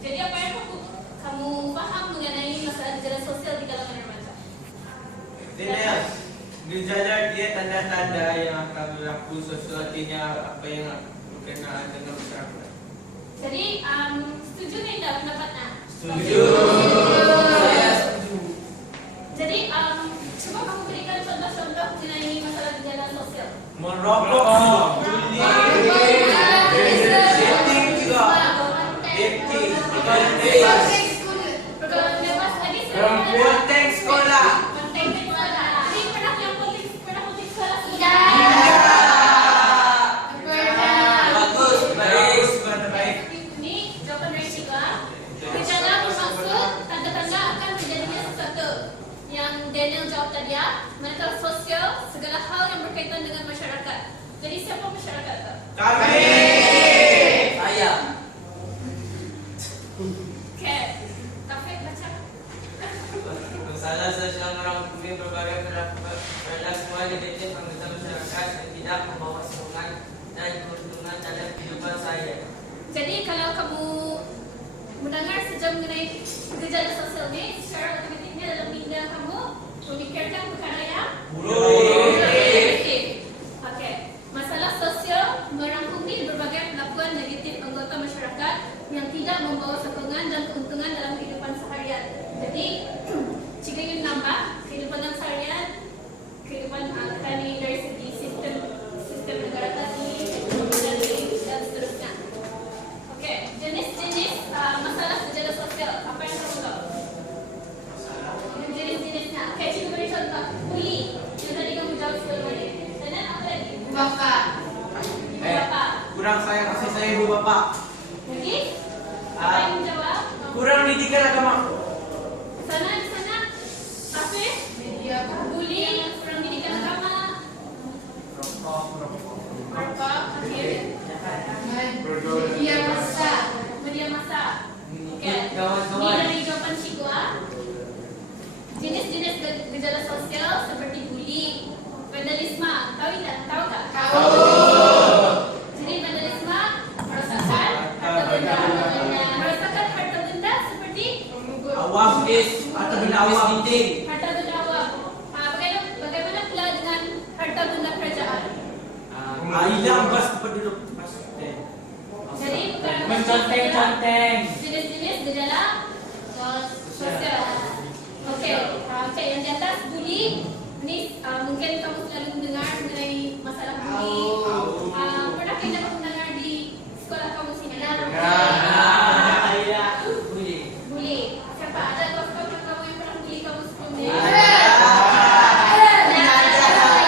Jadi apa yang kamu paham mengenai masalah gejala sosial di kalangan remaja? Tidak. Gejala dia tanda-tanda yang akan berlaku sesuatunya apa yang berkenaan dengan masyarakat. Jadi setuju tidak pendapatnya? Setuju. Saya setuju. Jadi coba kamu berikan contoh-contoh mengenai masalah gejala sosial. Merokok, judi, dating juga, dating, Pergaulan bebas tadi konteks sekolah. konteks sekolah. Jadi pernah yang konteks sekolah sudah? Bagus, baik, baik. Ini jawaban dari Shiva. Gejala bermaksud tanda-tanda akan terjadinya sesuatu. Yang Daniel jawab tadi ya, manakala sosial segala hal yang berkaitan dengan masyarakat. Jadi siapa masyarakat itu? Kami. Saya. Oke, Taufik baca. Masalah sosial merangkumi berbagai perilaku negatif anggota masyarakat yang tidak membawa keuntungan dan keuntungan dalam kehidupan saya. Jadi kalau kamu mendengar saja mengenai gejala sosial ini, secara otomatiknya dalam minda kamu memikirkan perkara yang negatif. Oke, masalah sosial merangkumi berbagai perlakuan negatif anggota masyarakat yang tidak membawa sokongan dan keuntungan dalam kehidupan seharian. Jadi, jika ingin nambah kehidupan yang seharian, kehidupan tadi dari segi sistem negara tadi, ekonomi dan seterusnya. Oke, jenis-jenis masalah gejala sosial apa yang kamu tahu? Jenis-jenisnya. Oke, coba beri contoh. Bully yang tadi kamu jawab sebelum ini. Dan apa lagi? Bapak. Bapak. Kurang sayang kasih sayang ibu bapak. Lagi? Apa yang jawab? Kurang didikan agama. Sana di sana. Apa? Media Bully, kurang didikan agama. Merokok. Oke. media massa. Media massa. Oke. Ini Kawan-kawan. dari jawaban Shigua. Jenis-jenis gejala sosial seperti bully, vandalisme. Tahu tidak? Tahu tak? Jadi vandalisme merusakan harta benda. Merusakan harta benda seperti Awam atau benda awam. harta benda awam. Bagaimana pula dengan harta benda kerajaan? Hilang bas penduduk. Jadi bukan Menconteng-conteng. jenis-jenis gejala sosial. Oke, yang di atas bully. Ini mungkin kamu selalu mendengar mengenai masalah bully. Pernah tidak kamu mendengar di sekolah kamu sini? Bully. Siapa? Ada kawan-kawan kamu yang pernah bully kamu sebelumnya?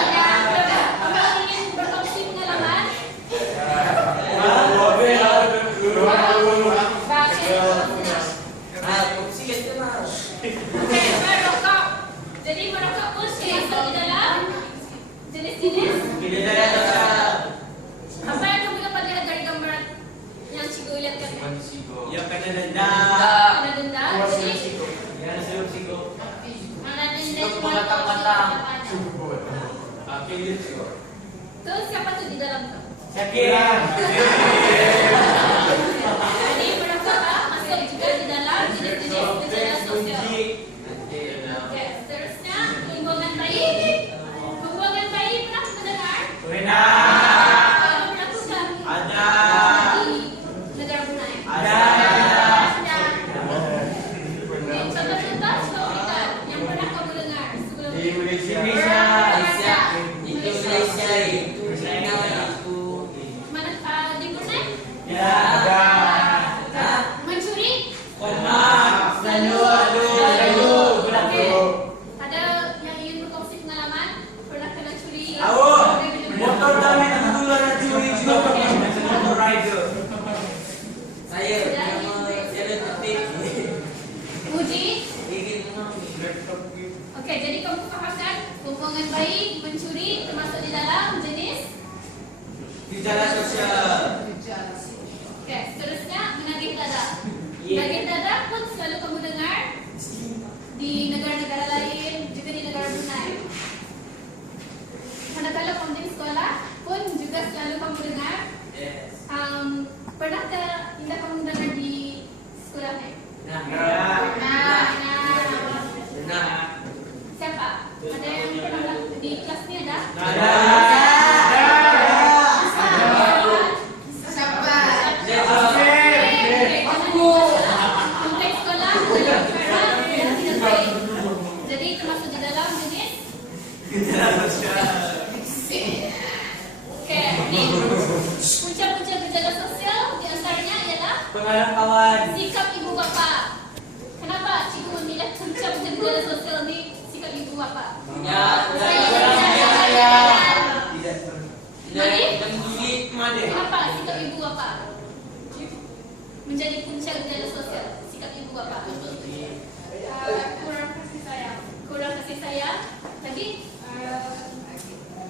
Kamu ingin berkongsi pengalaman? Oke, merokok. Jadi merokok pun masuk di dalam jenis-jenis. Apa yang kamu dapat lihat dari gambar yang Cigo lihatkan? Ya kena denda. Ada denda. Jadi mana denda cuma Batang-batang. Terus siapa tuh di dalam tuh? Jadi merokok masuk juga di dalam jenis-jenis gejala sosial. Oke, seterusnya pembuangan bayi. Pembuangan bayi pernah mendengar? Kalau melakukan Ada. di negara Brunei. Ada. Oke, contoh-contoh coba berikan yang pernah kamu dengar sebelum Di ini. Malaysia. Indonesia itu Mana di Brunei? Ya. Ada. Mencuri? Ada yang ingin berkongsi pengalaman pernah kena curi? Motor kami dulu ada curi juga pakai motor rider. saya titik. Uji? Ingin Oke, jadi kamu pahamkan pembuangan bayi, mencuri termasuk di dalam jenis. Gejala sosial. Oke, seterusnya menagih dada. Iya. Menagih dada pun selalu kamu dengar di negara-negara lain, juga di negara Brunei. Manakala kamu di sekolah pun juga selalu kamu dengar. Yes. Pernah tidak kamu dengar di sekolah sikap ibu bapa. Kenapa cikgu menilai punca gejala sosial ini sikap ibu bapa? Kenapa sikap ibu bapa menjadi punca gejala sosial? Sikap ibu bapa. Kurang kasih sayang. Kurang kasih sayang. Lagi?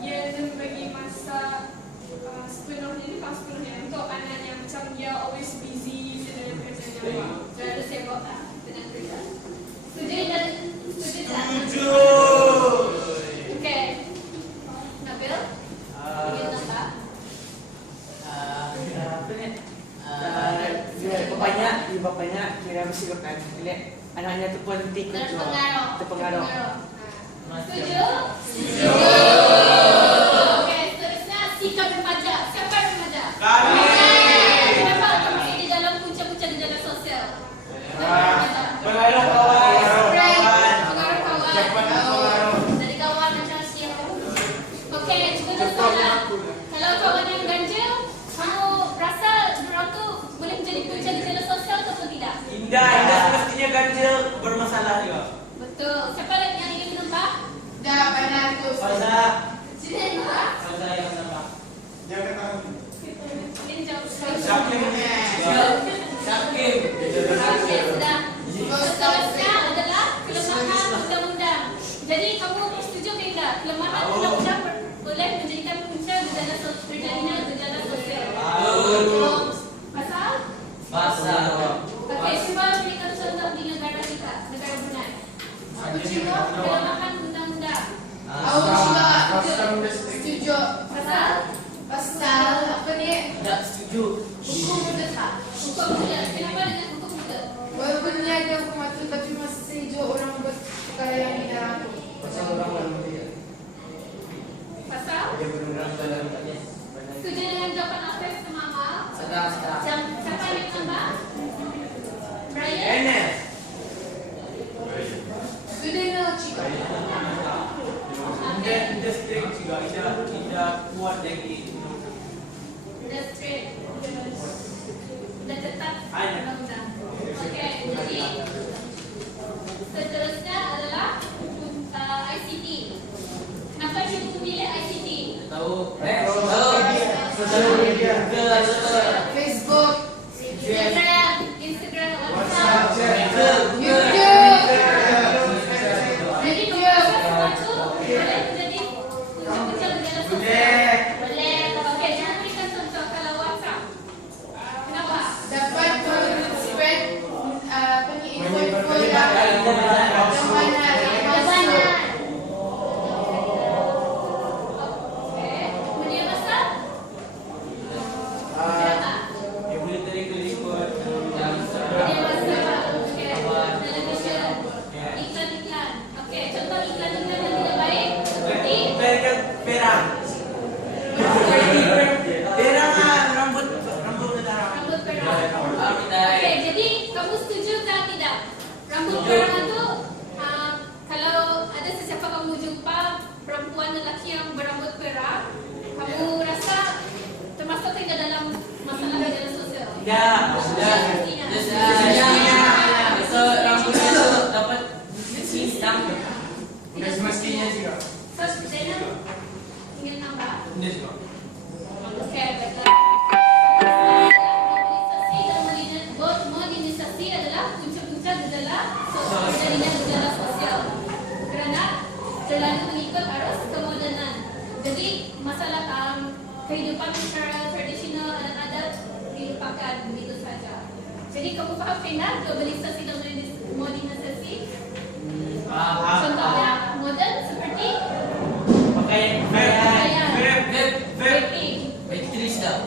Dia membagi masa sepenuhnya untuk anaknya, macam dia always busy dengan kerjanya. Terlalu sibuk dengan kerja. Setuju dan setuju tak? Setuju. Okey. Nabil? Ingin tambah? Bapaknya kira mesti kan anaknya tu pun ikut Terpengaruh. Setuju? Okey, seterusnya sikap remaja. Siapa remaja? Kami. Kenapa kamu di dalam punca-punca gejala sosial? Pengaruh kawan. Pengaruh kawan. Dari kawan macam siapa? Okey, juga ada soalan. Kalau kawan yang ganjil, kamu rasa orang tu boleh menjadi punca gejala sosial atau tidak? Indah semestinya ganjil bermasalah juga. Betul. Siapa lagi yang ingin menambah? Dah benar tu. Fasa. Sini menambah. Fasa yang menambah. Ingin jawab. Syakim. Okey, sudah. Seterusnya adalah kelemahan undang-undang. Jadi kamu setuju ke tidak? Kelemahan undang-undang boleh menjadikan punca terjadinya gejala sosial. Pasal? Okey, cuba berikan contoh di negara kita, negara Brunei. Aku cuba kelemahan undang-undang. Aku juga setuju. Pasal apa ni? Tak setuju. Hukum muda tak? Hukum muda. Kenapa dengan hukum muda? Walaupun dia ada hukum itu, tapi masih je orang buat perkara yang tidak. Pasal orang Pasal? Setuju dengan jawapan Afif sama Amal? Siapa yang tambah? Brian? Enes. Sudah nak cakap. Indah strict juga. Indah kuat lagi. Sudah straight. Sudah tetap undang-undang. Okey, jadi seterusnya adalah ICT. Kenapa cikgu memilih ICT? Tahu. Facebook, Instagram, WhatsApp. YouTube. Jadi sesuatu boleh menjadi punca gejala sosial. Boleh. Okey, jangan berikan contoh kalau WhatsApp. Kenapa? Dapat spread info-info yang Okey. Kemudian WhatsApp? Kenapa? Dia boleh ikut. Kemudian WhatsApp. Okey. Television. Iklan-iklan. Okey, contoh iklan-iklan yang tidak baik seperti Berikan perang. Perang rambut negara. rambut perang. Okey, jadi kamu setuju tak tidak? Rambut perang itu kalau ada sesiapa kamu jumpa perempuan lelaki yang berambut perang, kamu rasa termasuk tidak dalam masalah gejala sosial? Tidak. Semestinya. So rambutnya tu dapat hitam. Semestinya juga. So, Zainal ingin tambah? Indah juga. Okey, baiklah. Modernisasi adalah punca-punca gejala sosial kerana terlalu mengikut arus kemodernan. Jadi masalah kehidupan secara tradisional adat-adat dilupakan begitu saja. Jadi kamu faham tidak globalisasi dan modernisasi? Contohnya modern seperti pakaian, vaping. Beatrice dah.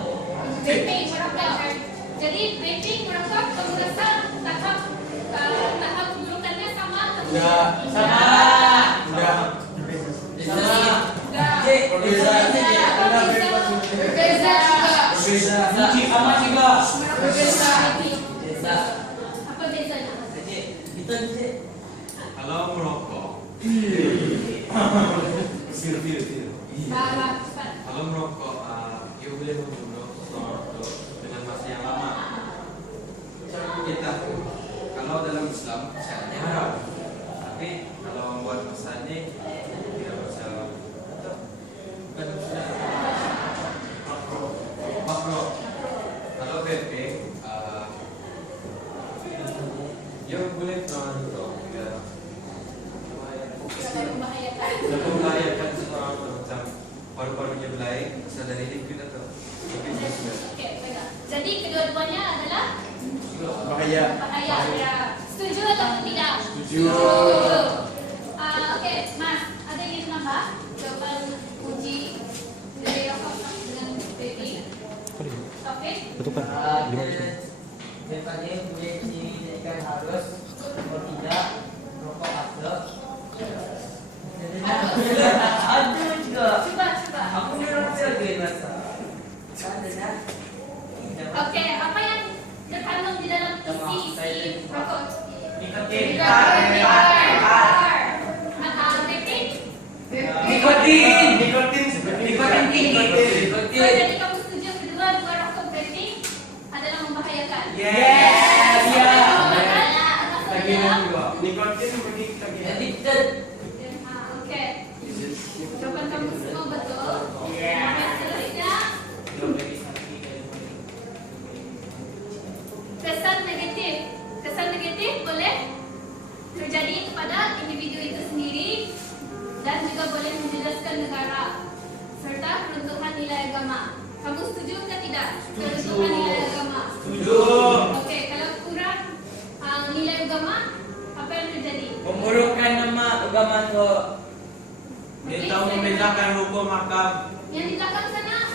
Vaping merokok. Jadi vaping merokok kamu rasa tahap keburukannya sama atau tidak? Sama. berbeza juga. Sama juga. Berbeza. Apa bezanya? Itu je. Kalau merokok. Feel. Bapak, cepat. Kalau merokok, dia boleh membunuh seseorang dengan masa yang lama. Kita aku, kalau dalam Islam syaratnya haram. Tapi kalau membuat masalahnya tidak masalah. Bukan sudah. Makro. Kalau PP, ya boleh nahan itu. Ya. Jangan membahayakan. Tidak membahayakan seorang macam paru-parunya belai, sadari liquid atau Oke, baiklah. Jadi kedua-duanya adalah Bahaya. bahaya. Ya. Setuju atau tidak? Setuju. Oke, Mas, ada yang ingin menambah jawaban uji dari rokok dengan baby? Oke. Daripada boleh dinaikkan harus kalau tidak rokok asap. Aduh juga. Coba. Aku memang lagi rasa. Ada dah. Oke, apa yang terkandung di dalam isi rokok? Nikotin. Nikotin. Nikotin seperti Nikotin tinggi. Jadi kamu setuju kedua rokok vaping adalah membahayakan? Yes. Ya. Tagihan juga. Nikotin bagi tagihan. Addicted. Oke. Jawaban kamu semua betul. Yeah. Yang selanjutnya, kesan negatif. Kesan negatif boleh terjadi kepada individu itu sendiri dan juga boleh menjelaskan negara serta peruntukan nilai agama. Kamu setuju atau tidak? Peruntukan nilai agama. Setuju. Oke, kalau kurang nilai agama, apa yang terjadi? Memburukkan nama agama tu. Dia tahu membedakan hukum hakam. Yang di belakang sana